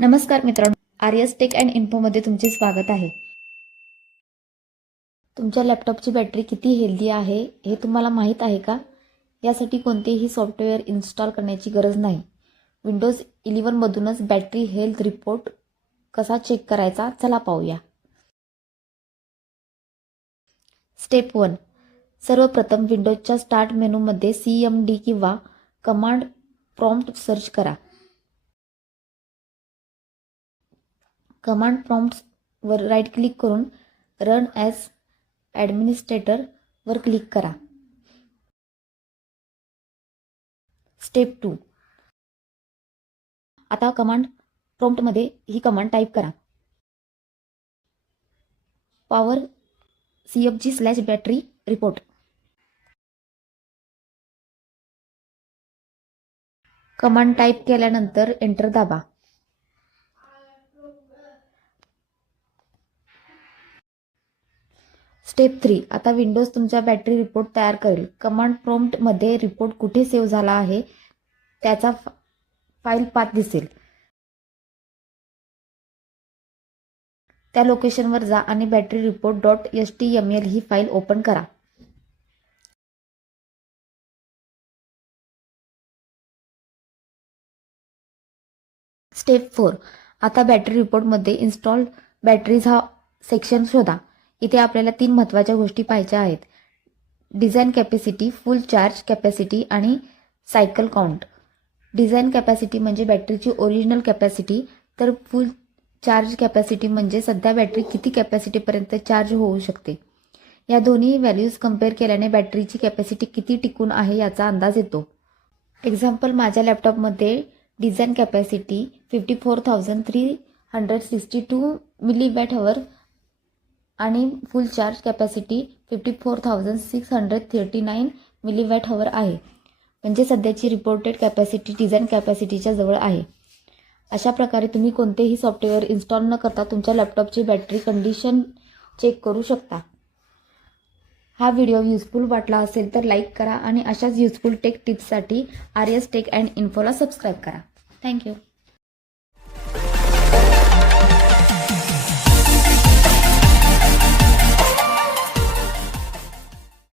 नमस्कार मित्रांनो, आर्यस tech and इन्फोमध्ये तुमचे स्वागत आहे. तुमच्या लॅपटॉपची बॅटरी किती हेल्दी आहे हे तुम्हाला माहीत आहे का? यासाठी कोणतेही सॉफ्टवेअर इन्स्टॉल करण्याची गरज नाही. विंडोज 11 मधूनच बॅटरी हेल्थ रिपोर्ट कसा चेक करायचा चला पाहूया. स्टेप 1. सर्वप्रथम विंडोजच्या स्टार्ट मेनूमध्ये CMD किंवा कमांड प्रॉम्प्ट सर्च करा. कमांड प्रॉम्प्ट्सवर राईट क्लिक करून रन ॲज ॲडमिनिस्ट्रेटर वर क्लिक करा. स्टेप 2. आता कमांड प्रॉम्प्टमध्ये ही कमांड टाईप करा. पॉवर CFG/बॅटरी रिपोर्ट. कमांड टाईप केल्यानंतर एंटर दाबा. स्टेप 3. आता विंडोज तुमचा बॅटरी रिपोर्ट तयार करेल. कमांड प्रॉम्प्टमध्ये रिपोर्ट कुठे सेव्ह झाला आहे त्याचा फाईल पाथ दिसेल. त्या लोकेशनवर जा आणि बॅटरी रिपोर्ट .html ही फाईल ओपन करा. स्टेप 4. आता बॅटरी रिपोर्टमध्ये इन्स्टॉल्ड बॅटरीज हा सेक्शन शोधा. इथे आपल्याला 3 महत्त्वाच्या गोष्टी पाहायच्या आहेत: डिझाईन कॅपॅसिटी, फुल चार्ज कॅपॅसिटी आणि सायकल काउंट. डिझाईन कॅपॅसिटी म्हणजे बॅटरीची ओरिजिनल कॅपॅसिटी, तर फुल चार्ज कॅपॅसिटी म्हणजे सध्या बॅटरी किती कॅपॅसिटीपर्यंत चार्ज होऊ शकते. या दोन्ही व्हॅल्यूज कंपेअर केल्याने बॅटरीची कॅपॅसिटी किती टिकून आहे याचा अंदाज येतो. एक्झाम्पल, माझ्या लॅपटॉपमध्ये डिझाईन कॅपॅसिटी 54,362 मिलीवॅट/आवर आणि फुल चार्ज कॅपॅसिटी 54,639 मिलीवॅट/आवर आहे. म्हणजे सध्याची रिपोर्टेड कॅपॅसिटी डिझाईन कॅपॅसिटीच्या जवळ आहे. अशा प्रकारे तुम्ही कोणतेही सॉफ्टवेअर इन्स्टॉल न करता तुमच्या लॅपटॉपची बॅटरी कंडिशन चेक करू शकता. हा व्हिडिओ युजफुल वाटला असेल तर लाईक करा आणि अशाच युजफुल टेक टिप्ससाठी आर्यस टेक अँड इन्फोला सबस्क्राईब करा. थँक्यू.